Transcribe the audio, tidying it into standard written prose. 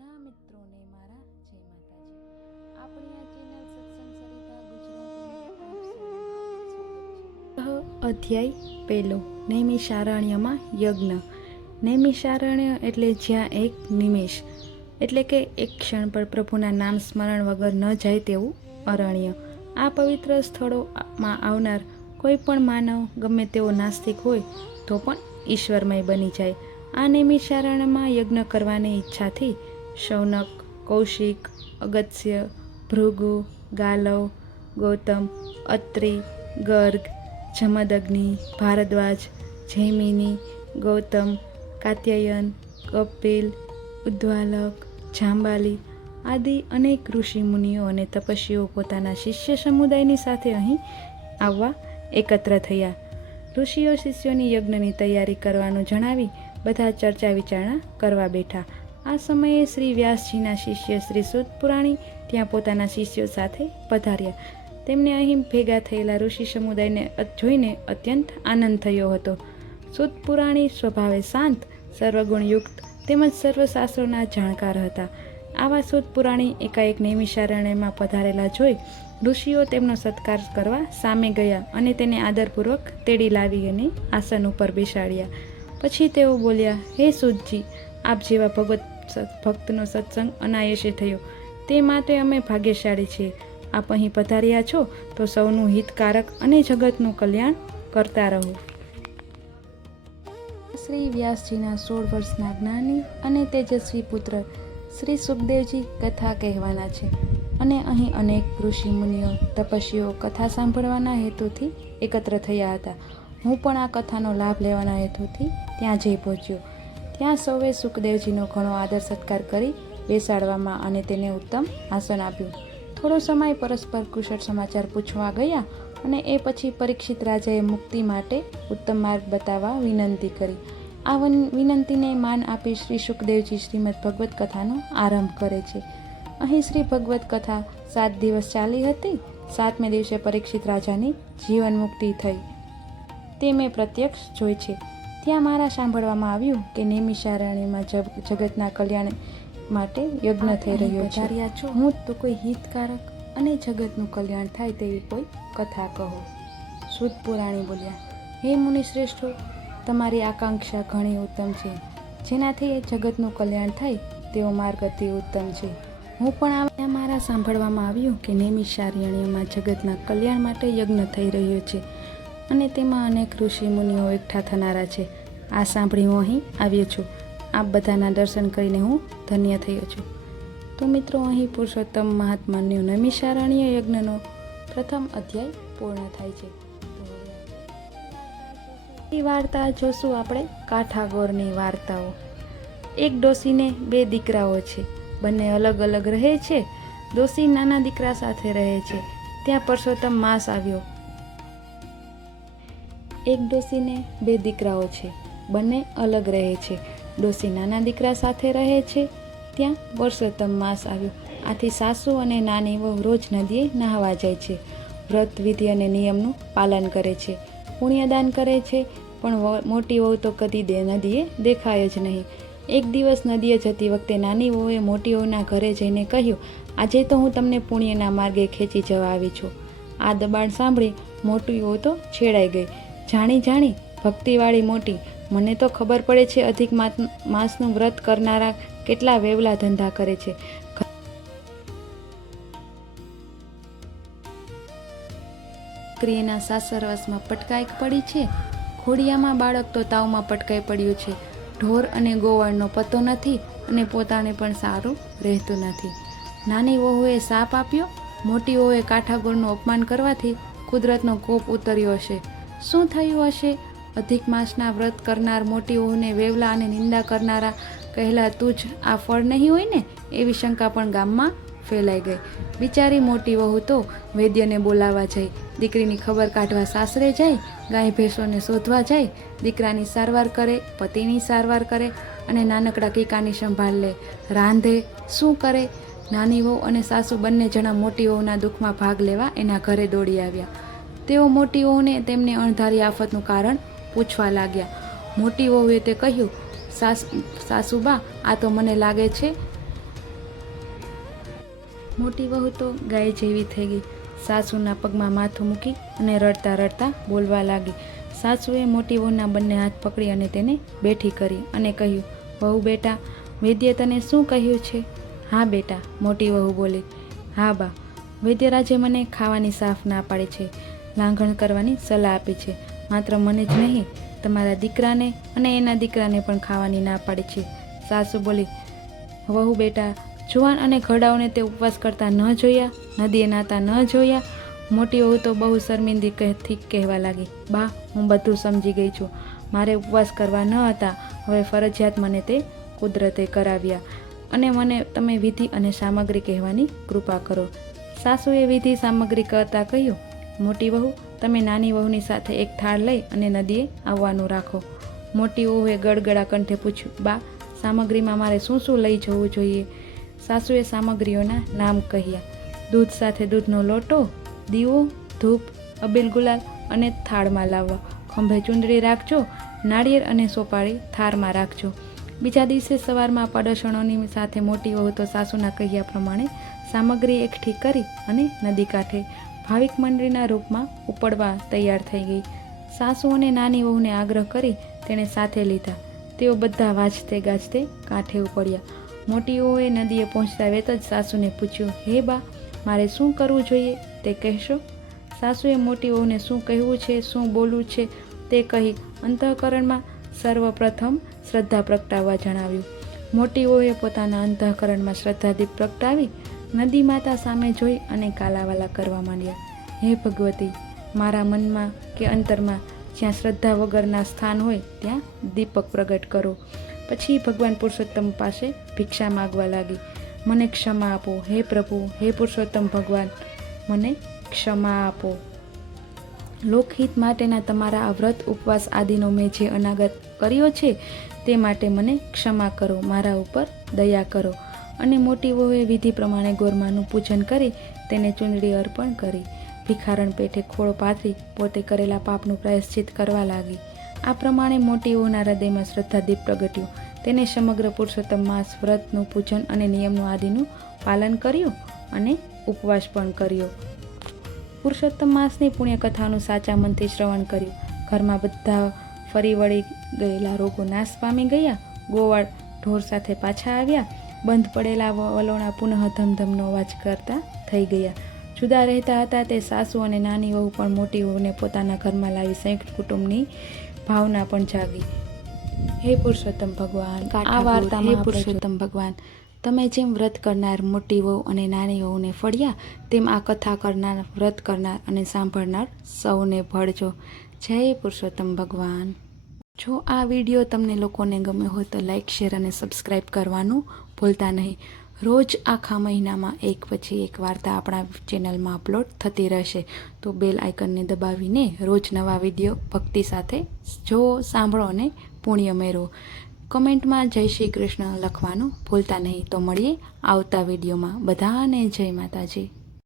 બધા મિત્રોને મારા જય માતાજી. આપણી આ ચેનલ સત્સંગ સરિતા ગુજરાતીમાં અધ્યાય પહેલો નૈમિષારણ્યમાં યજ્ઞ. નૈમિષારણ્ય એટલે જ્યાં એક નિમેષ એટલે કે એક ક્ષણ પર પ્રભુના નામ સ્મરણ વગર ન જાય તેવું અરણ્ય. આ પવિત્ર સ્થળોમાં આવનાર કોઈ પણ માનવ ગમે તેવો નાસ્તિક હોય તો પણ ઈશ્વરમય બની જાય. આ નૈમિષારણ્યમાં યજ્ઞ કરવાની ઈચ્છાથી શૌનક, કૌશિક, અગસ્ત્ય, ભૃગુ, ગાલવ, ગૌતમ, અત્રિ, ગર્ગ, જમદગ્નિ, ભારદ્વાજ, જૈમિની, ગૌતમ, કાત્યાયન, કપિલ, ઉદ્વાલક, જાંબાલી આદિ અનેક ઋષિ મુનિઓ અને તપસ્વીઓ પોતાના શિષ્ય સમુદાયની સાથે અહીં આવવા એકત્ર થયા. ઋષિઓ શિષ્યોની યજ્ઞની તૈયારી કરવાનું જણાવી બધા ચર્ચા વિચારણા કરવા બેઠા. આ સમયે શ્રી વ્યાસજીના શિષ્ય શ્રી સૂત પુરાણી ત્યાં પોતાના શિષ્યો સાથે પધાર્યા. તેમને અહીં ભેગા થયેલા ઋષિ સમુદાયને જોઈને અત્યંત આનંદ થયો હતો. સૂત પુરાણી સ્વભાવે શાંત, સર્વગુણયુક્ત તેમજ સર્વશાસ્ત્રોના જાણકાર હતા. આવા સૂત પુરાણી એકાએક નૈમિષારણ્યમાં પધારેલા જોઈ ઋષિઓ તેમનો સત્કાર કરવા સામે ગયા અને તેને આદરપૂર્વક તેડી લાવી અને આસન ઉપર બેસાડ્યા. પછી તેઓ બોલ્યા, હે સૂતજી, આપ જેવા ભક્તનો સત્સંગ અનાયાસે થયો તે માટે અમે ભાગ્યશાળી છીએ. આપ અહીં પધાર્યા છો તો સૌનું હિતકારક અને જગતનું કલ્યાણ કરતા રહો. શ્રી વ્યાસજીના 16 વર્ષના જ્ઞાની અને તેજસ્વી પુત્ર શ્રી સુખદેવજી કથા કહેવાના છે અને અહીં અનેક ઋષિ મુનિઓ તપસ્વીઓ કથા સાંભળવાના હેતુથી એકત્ર થયા હતા. હું પણ આ કથાનો લાભ લેવાના હેતુથી ત્યાં જઈ પહોંચ્યો. ત્યાં સૌએ સુખદેવજીનો ઘણો આદર સત્કાર કરી બેસાડવામાં અને તેને ઉત્તમ આસન આપ્યું. થોડો સમય પરસ્પર કુશળ સમાચાર પૂછવા ગયા અને એ પછી પરીક્ષિત રાજાએ મુક્તિ માટે ઉત્તમ માર્ગ બતાવવા વિનંતી કરી. આ વિનંતીને માન આપી શ્રી સુખદેવજી શ્રીમદ ભગવત કથાનો આરંભ કરે છે. અહીં શ્રી ભગવત કથા 7 દિવસ ચાલી હતી. 7મે દિવસે પરીક્ષિત રાજાની જીવન મુક્તિ થઈ તે મેં પ્રત્યક્ષ જોઈ છે. ત્યાં મારા સાંભળવામાં આવ્યું કે નૈમિષારણ્યમાં જગતના કલ્યાણ માટે યજ્ઞ થઈ રહ્યો છે. હું તો કોઈ હિતકારક અને જગતનું કલ્યાણ થાય તેવી કોઈ કથા કહો. સૂત પુરાણી બોલ્યા, હે મુનિ શ્રેષ્ઠો, તમારી આકાંક્ષા ઘણી ઉત્તમ છે. જેનાથી જગતનું કલ્યાણ થાય તેવો માર્ગ અતિ ઉત્તમ છે. હું પણ મારા સાંભળવામાં આવ્યું કે નૈમિષારણ્યમાં જગતના કલ્યાણ માટે યજ્ઞ થઈ રહ્યો છે અને તેમાં અનેક ઋષિ મુનિઓ એકઠા થનારા છે. આ સાંભળી હું અહીં આવ્યો છું. આપ બધાના દર્શન કરીને હું ધન્ય થયો છું. તો મિત્રો, અહીં પુરુષોત્તમ મહાત્માનું નૈમિષારણ્ય યજ્ઞનો પ્રથમ અધ્યાય પૂર્ણ થાય છે. એ વાર્તા જોશું આપણે કાઠાગોરની વાર્તાઓ. એક ડોશીને 2 દીકરાઓ છે. બંને અલગ અલગ રહે છે. ડોશી નાના દીકરા સાથે રહે છે. ત્યાં પરસોત્તમ માસ આવ્યો. એક ડોશીને 2 દીકરાઓ છે. બંને અલગ રહે છે. ડોશી નાના દીકરા સાથે રહે છે. ત્યાં પુરુષોત્તમ માસ આવ્યો. આથી સાસુ અને નાની વહુ રોજ નદીએ નહાવા જાય છે. વ્રત વિધિ અને નિયમનું પાલન કરે છે. પુણ્યદાન કરે છે. પણ મોટી વહુ તો કદી નદીએ દેખાય જ નહીં. એક દિવસ નદીએ જતી વખતે નાની વહુએ મોટી વહુના ઘરે જઈને કહ્યું, આજે તો હું તમને પુણ્યના માર્ગે ખેંચી જવા આવી છું. આ દબાણ સાંભળી મોટી વહુ તો છેડાઈ ગઈ. જાણી ભક્તિવાળી મોટી, મને તો ખબર પડે છે અધિક માસનું વ્રત કરનારા કેટલા વેવલા ધંધા કરે છે. છોકરીના સાસરવાસમાં પટકાઈ પડી છે. ખોડિયામાં બાળક તો તાવમાં પટકાઈ પડ્યું છે. ઢોર અને ગોવાળનો પતો નથી અને પોતાને પણ સારું રહેતું નથી. નાની વહુએ શાપ આપ્યો. મોટી વહુએ કાઠાગોળનું અપમાન કરવાથી કુદરતનો કોપ ઉતર્યો હશે. શું થયું હશે? અધિક માસના વ્રત કરનાર મોટી વહુને વેવલા અને નિંદા કરનારા કહેલા તું જ આ ફળ નહીં હોય ને, એવી શંકા પણ ગામમાં ફેલાઈ ગઈ. બિચારી મોટી વહુ તો વૈદ્યને બોલાવવા જાય, દીકરીની ખબર કાઢવા સાસરે જાય, ગાય ભેંસોને શોધવા જાય, દીકરાની સારવાર કરે, પતિની સારવાર કરે અને નાનકડા કીકાની સંભાળ લે, રાંધે, શું કરે. નાની વહુ અને સાસુ બંને જણા મોટી વહુના દુઃખમાં ભાગ લેવા એના ઘરે દોડી આવ્યા. તેઓ મોટી વહુને તેમને અણધારી આફતનું કારણ પૂછવા લાગ્યા. મોટી વહુએ તે કહ્યું, સાસુબા, આ તો મને લાગે છે મોટી વહુ તો ગાય જેવી થઈ ગઈ. સાસુના પગમાં માથું મૂકી અને રડતા રડતા બોલવા લાગી. સાસુએ મોટી વહુના બંને હાથ પકડી અને તેને બેઠી કરી અને કહ્યું, વહુ બેટા, વૈદ્ય તને શું કહ્યું છે? હા બેટા, મોટી વહુ બોલી. હા બા, વૈદ્યરાજે મને ખાવાની સાફ ના પાડી છે, લાંઘણ કરવાની સલાહ આપી છે. માત્ર મને જ નહીં, તમારા દીકરાને અને એના દીકરાને પણ ખાવાની ના પાડી છે. સાસુ બોલી, વહુ બેટા, જુવાન અને ઘરડાઓને તે ઉપવાસ કરતા ન જોયા, નદીએ નાતા ન જોયા? મોટી વહુ તો બહુ શર્મિંદગીથી કહેવા લાગી, બા, હું બધું સમજી ગઈ છું. મારે ઉપવાસ કરવા ન હતા, હવે ફરજિયાત મને તે કુદરતે કરાવ્યા, અને મને તમે વિધિ અને સામગ્રી કહેવાની કૃપા કરો. સાસુએ વિધિ સામગ્રી કરતાં કહ્યું, મોટી વહુ, તમે નાની વહુની સાથે એક થાળ લઈ અને નદીએ આવવાનું રાખો. મોટી વહુએ ગળગળા કંઠે પૂછ્યું, બા, સામગ્રીમાં મારે શું શું લઈ જવું જોઈએ? સાસુએ સામગ્રીઓના નામ કહ્યા. દૂધ સાથે દૂધનો લોટો, દીવો, ધૂપ, અબીલ ગુલાલ અને થાળમાં લાવવા. ખંભે ચૂંદડી રાખજો, નાળિયેર અને સોપારી થાળમાં રાખજો. બીજા દિવસે સવારમાં પડોશણોની સાથે મોટી વહુ તો સાસુના કહ્યા પ્રમાણે સામગ્રી એકઠી કરી અને નદી કાંઠે ભાવિક મંડળીના રૂપમાં ઉપડવા તૈયાર થઈ ગઈ. સાસુ અને નાની વહુને આગ્રહ કરી તેણે સાથે લીધા. તેઓ બધા વાજતે ગાજતે કાંઠે ઉપડ્યા. મોટી વહુએ નદીએ પહોંચતા વેત જ સાસુને પૂછ્યું, હે બા, મારે શું કરવું જોઈએ તે કહેશો? સાસુએ મોટી વહુને શું કહેવું છે, શું બોલવું છે તે કહી અંતઃકરણમાં સર્વપ્રથમ શ્રદ્ધા પ્રગટાવવા જણાવ્યું. મોટી વહુએ પોતાના અંતઃકરણમાં શ્રદ્ધાદીપ પ્રગટાવી નદી માતા સામે જોઈ અને કાલાવાલા કરવા માંડ્યા. હે ભગવતી, મારા મનમાં કે અંતરમાં જ્યાં શ્રદ્ધા વગરના સ્થાન હોય ત્યાં દીપક પ્રગટ કરો. પછી ભગવાન પુરુષોત્તમ પાસે ભિક્ષા માગવા લાગી. મને ક્ષમા આપો, હે પ્રભુ, હે પુરુષોત્તમ ભગવાન, મને ક્ષમા આપો. લોકહિત માટેના તમારા આ વ્રત ઉપવાસ આદિનો મેં જે અનાગત કર્યો છે તે માટે મને ક્ષમા કરો, મારા ઉપર દયા કરો. અને મોટી વહુએ વિધિ પ્રમાણે ગોરમાનું પૂજન કરી તેને ચૂંદડી અર્પણ કરી. ભિખારણ પેઠે ખોળો પાથરી પોતે કરેલા પાપનું પ્રાયશ્ચિત કરવા લાગી. આ પ્રમાણે મોટી વહુના હૃદયમાં શ્રદ્ધાદીપ પ્રગટ્યું. તેને સમગ્ર પુરુષોત્તમ માસ વ્રતનું પૂજન અને નિયમનું આદિનું પાલન કર્યું અને ઉપવાસ પણ કર્યો. પુરુષોત્તમ માસની પુણ્યકથાનું સાચા મનથી શ્રવણ કર્યું. ઘરમાં બધા ફરી વળી ગયેલા રોગો નાશ પામી ગયા. ગોવાળ ઢોર સાથે પાછા આવ્યા. બંધ પડેલા વલોણા પુનઃ ધમધમનો અવાજ કરતા થઈ ગયા. જુદા રહેતા હતા તે સાસુ અને નાની વહુ પણ મોટી વહુને પોતાના ઘરમાં લાવી સંયુક્ત કુટુંબની ભાવના પણ જાગી. હે પુરુષોત્તમ ભગવાન, આ વાર્તામાં હે પુરુષોત્તમ ભગવાન, તમે જેમ વ્રત કરનાર મોટી વહુ અને નાની વહુને ફળ્યા, તેમ આ કથા કરનાર, વ્રત કરનાર અને સાંભળનાર સૌને ફળજો. જય પુરુષોત્તમ ભગવાન. જો આ વિડીયો તમને લોકોને ગમ્યો હોય તો લાઈક, શેર અને સબસ્ક્રાઈબ કરવાનું ભૂલતા નહીં. રોજ આખા મહિનામાં એક પછી એક વાર્તા આપણા ચેનલમાં અપલોડ થતી રહેશે, તો બેલ આઇકનને દબાવીને રોજ નવા વિડીયો ભક્તિ સાથે જુઓ, સાંભળો અને પુણ્ય મેળવો. કમેન્ટમાં જય શ્રી કૃષ્ણ લખવાનું ભૂલતા નહીં. તો મળીએ આવતા વિડીયોમાં. બધાને જય માતાજી.